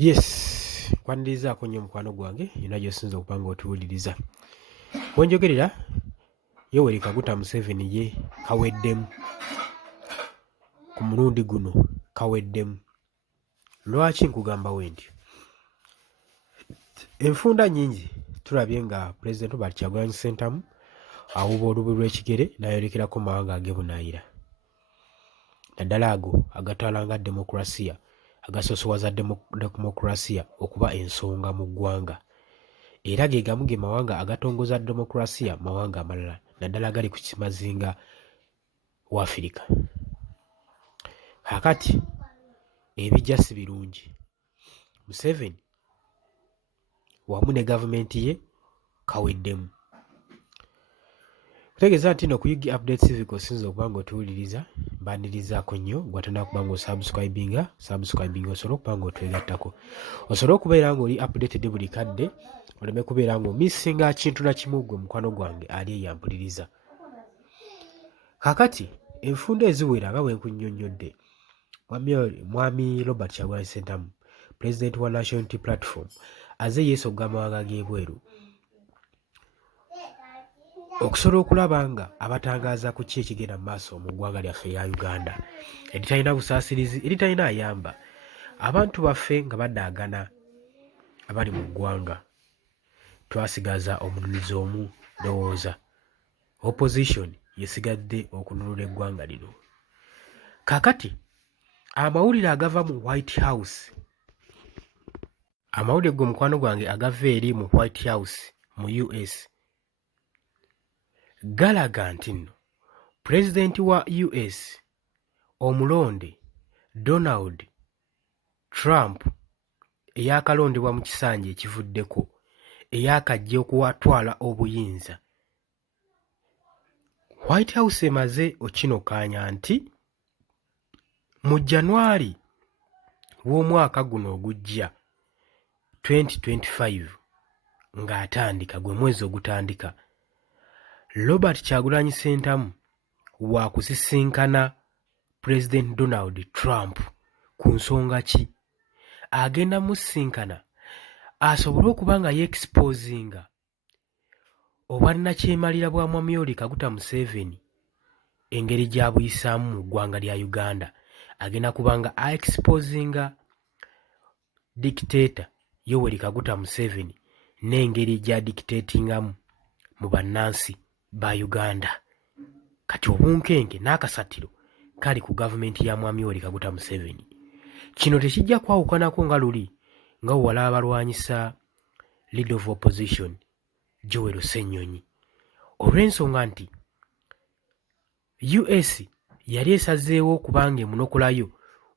Yes, kwanirizaako nnyo mukwano gwange yonna gy'osinza okuba ng'otuwuliriza. Bwenjogerera Yoweri Kaguta Museveni ye kaweddemu. Ku mulundi guno kaweddemu. Lwaki nkugamba bwentyo? Enfunda nnyingi tulabye nga Pulezidenti Robert Kyagulanyi Ssentamu awuba olubu lw'ekigere n'ayolekerako mawanga ag'ebunaayira. Naddala ago agatwala demokulasiya, agasosowaza demokulasiya okuba ensonga mu ggwanga. Era ge gamu ge mawanga agatongoza demokulasiya mawanga amalala, naddala agali ku kimazinga wa Afirika. Kaakati ebijja si birungi. Museveni wamu ne gavumenti ye kaweddemu. Kutegeeza nti no ku UG Update TV osinza okuba ng'otuwuliriza, mbanirizaako nnyo gw'atonda kuba ng'osubscribinga osobole okuba ng'otwegattako. Osobole okubeera ng'oli updated buli kadde, oleme kubeera ng'omissinga kintu na kimu gwe mukwano gwange ali eyampuliriza. Kaakati enfunda eziwera nga bwe nkunnyonnyodde, Mwami Robert Kyagulanyi Ssentamu, Pulezidenti wa National Unity Platform, aze yeesogga amawanga g'ebweru okusobola okulaba nga abatangaaza ku ki ekigenda mu maaso mu ggwanga lyaffe erya Uganda, eritalina busaasirizi, eritalina ayamba. Abantu baffe nga badaagana abali mu ggwanga, twasigaza omununuzi omu, ndowooza opposition yesigadde okununula eggwanga lino. Kaakati amawulire agava mu White House, amawulire gwe mukwano gwange agava eri mu White House mu US, galaga nti nno pulezidenti wa US omulonde Donald Trump eyaakalondebwa mu kisanja ekivuddeko, eyaakajja okuwatwala obuyinza, White House emaze okinokaanya nti mu January w'omwaka guno ogujja 2025 ng'atandika, gwe mwezi ogutandika, Robert Kyagulanyi Ssentamu wa kusisinkana President Donald Trump. Ku nsonga ki? Agenda musisinkana asobole okuba nga yeexposinga obwannakyemalira bwa Mwami Yoweri Kaguta Museveni, engeri gy'abuyisaamu mu ggwanga lya Uganda. Agenda kuba nga aexposinga dictator Yoweri Kaguta Museveni n'engeri gya dictatingamu mu bannansi ba Uganda. Kati obunkenge n'akasatiro kali ku gavumenti ya Mwami Yoweri Kaguta Museveni. Kino tekijja kwawukanako nga luli nga wala abalwanyisa Leader of Opposition Joel Ssennyonyi, olw'ensonga nti US yali esazeewo okubanga emunokolayo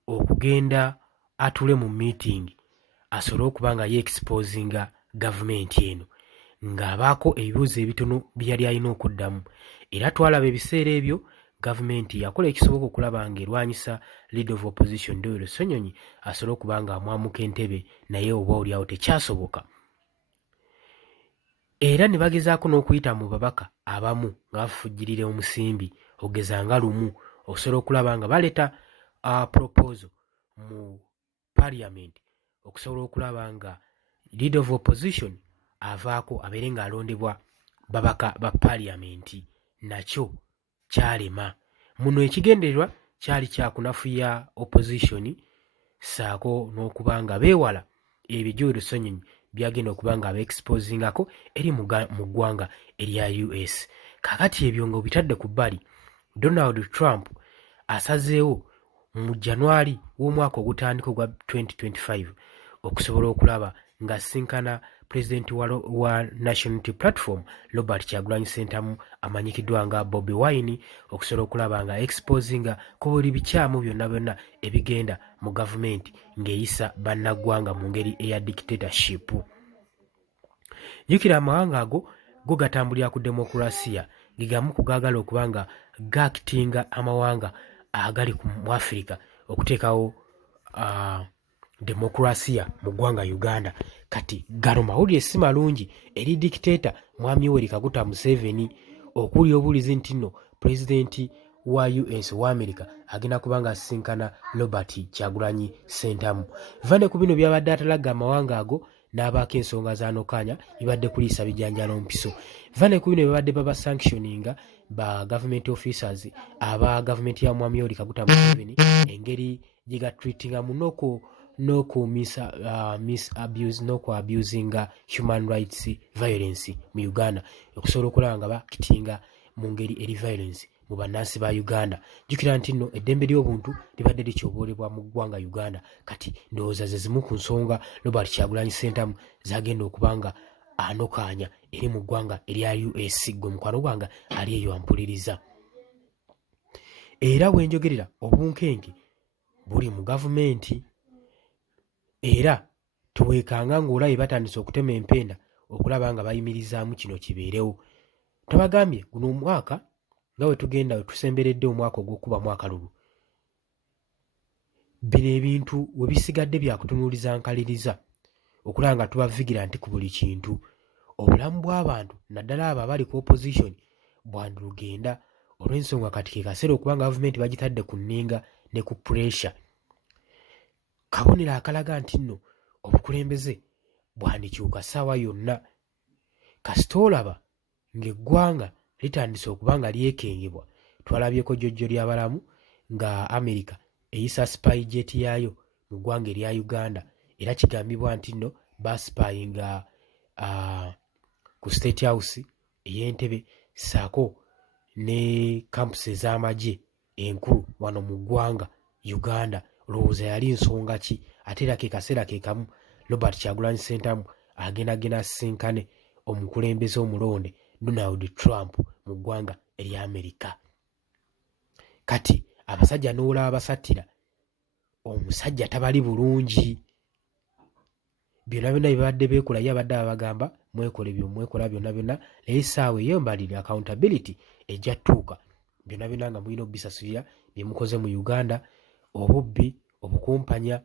okugenda atule mu meeting asobole okuba nga yeexposinga gavumenti eno, ng'abaako ebibuuzo ebitono bye yali alina okuddamu. Era twalaba ebiseera ebyo gavumenti yakola ekisoboka okulaba ng'erwanyisa Leader of Opposition Joel Ssennyonyi asobole okuba nga amwamuka entebe, naye oba oliawo tekyasoboka. Era ne bagezaako n'okuyita mu babaka abamu nga bafujjirira omusimbi, ogeza nga lumu, okusobola okulaba nga baleeta proposal mu Parliament okusobola okulaba nga Leader of Opposition avaako abeere ng'alondebwa babaka ba Parliament. Nakyo kyalema. Muno ekigendererwa kyali kyakunafuya opposition ssaako n'okuba nga beewala ebyo Joel Ssennyonyi byagenda okuba nga abeexposingako eri mu ggwanga erya US. Kaakati ebyo ng'obitadde ku bbali, Donald Trump asazeewo mu January w'omwaka ogutandika ogwa 2025 okusobola okulaba ng'asinkana pulezidenti wa National Unity Platform Robert Kyagulanyi Ssentamu amanyikiddwa nga Bobi Wine, okusobola okulaba nga exposinga ku buli bikyamu byonna byonna ebigenda mu gavumenti ng'eyisa bannaggwanga mu ngeri eya dictatorship. Jjukira amawanga ago go gatambulira ku demokulasiya, ge gamu ku gaagala okuba nga gaakitinga amawanga agali mu Afirika okuteekawo demokulasiya mu ggwanga Uganda. Kati gano mawulire si malungi eri dictator Mwami Yoweri Kaguta Museveni, okuli obulizi nti nno pulezidenti wa US wa America agenda kubanga asisinkana Robert Kyagulanyi Ssentamu. Vane ku bino byabadde atalaga amawanga ago n'abaako ensonga z'anokaanya ibadde kuliisa bijanjalo mpiso. Vane ku bino byabadde baba sanctioninga ba government officers aba government ya Mwami Yoweri Kaguta Museveni engeri gye gatreatingamu n'oku misabuse n'oku abusinga human rights violence mu Uganda okusobola okulaba nga bakitinga mu ngeri eri violence mu bannansi ba Uganda. Jjukira nti nno eddembe ly'obuntu libadde likyoboolebwa mu ggwanga Uganda, kati ndowooza ze zimu ku nsonga Robert Kyagulanyi Ssentamu zagenda okubanga anokaanya eri mu ggwanga erya US. Gwe mukwano gwange ali eyo ampuliriza. Era bwenjogerera obunkenke buli mu gavumenti, era teweekanga ng'olabye batandise okutema empenda okulaba nga bayimirizaamu kino kibeerewo. Tabagambye guno omwaka nga we tugenda we tusemberedde omwaka ogw'okubamu akalulu, bino ebintu we bisigadde bya kutunuuliza nkaliriza okulaba nga tuba vigilanti ku buli kintu. Obulamu bw'abantu naddala abo abali ku opposition bwandulugenda olw'ensonga kati ke kaseera okubanga gavumenti bagitadde ku nninga ne ku pressure. Kabonero akalaga nti nno obukulembeze bwandikyuka ssaawa yonna. Kasita olaba ng'eggwanga litandise okuba nga lyekengebwa, twalabyeko jjojjo ly'abalamu nga America eyisa spy jet yaayo mu ggwanga erya Uganda, era kigambibwa nti nno baspyinga ku State House ey'Entebbe ssaako ne campusi ez'amagye enkulu wano mu ggwanga Uganda. Olowooza yali nsonga ki? Ate era ke kaseera ke kamu Robert Kyagulanyi Ssentamu agenda asisinkane omukulembeze omulonde Donald Trump mu ggwanga erya America. Kati abasajja n'olaba basattira, omusajja tabali bulungi. Byonna byonna bibadde beekola ye abadde abagamba mwekola byonna byonna, naye essaawa eyo mbalira accountability ejja ttuuka. Byonna byonna nga mulina obisasulira bye mukoze mu Uganda, obubbi, obukumpanya,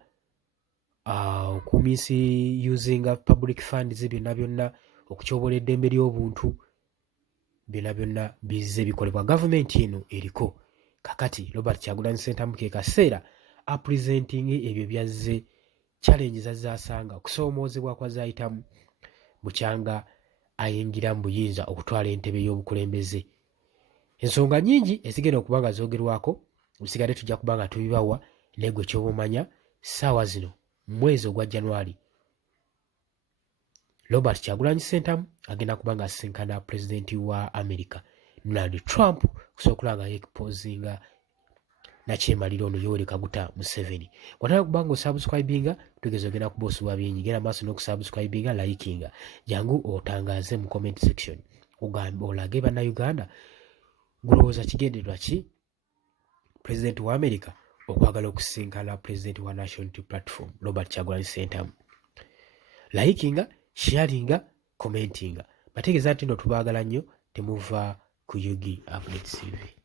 misusing public funds, byonna byonna okutyoboola eddembe ly'obuntu, byonna byonna bizze bikolebwa. Gavumenti eno eriko kakati Robert Kyagulanyi Ssentamu ke kaseera apresenting ebyo byazze challenge zazasanga okusoomoozebwa kwa zaayitamu bukyanga ayingira mu buyinza okutwala entebe y'obukulembeze. Ensonga nnyingi ezigenda okuba nga zoogerwako, bisigadde tujja kuba nga tubibawa, naye gwe ky'obumanya ssaawa zino mu mwezi ogwa January Robert Kyagulanyi Ssentamu agenda kuba nga asisinkana pulezidenti wa America Donald Trump okusobola okulaba nga yeekipozinga nakyemalira ono Yoweri Kaguta Museveni. Bw'otandika kuba nga osubscribinga, tugeza ogenda kuba osubwa bingi. Genda maaso n'okusubscribinga, likinga, jangu otangaaze mu comment section ogambe olage bannayuganda gulowooza kigendererwa ki pulezidenti wa America okwagala okusisinkana pulezidenti wa National Unity Platform Robert Kyagulanyi Ssentamu. Likinga, sharinga, commentinga. Bategeeza nti nno tubaagala nnyo, temuva ku Yugi Updates TV.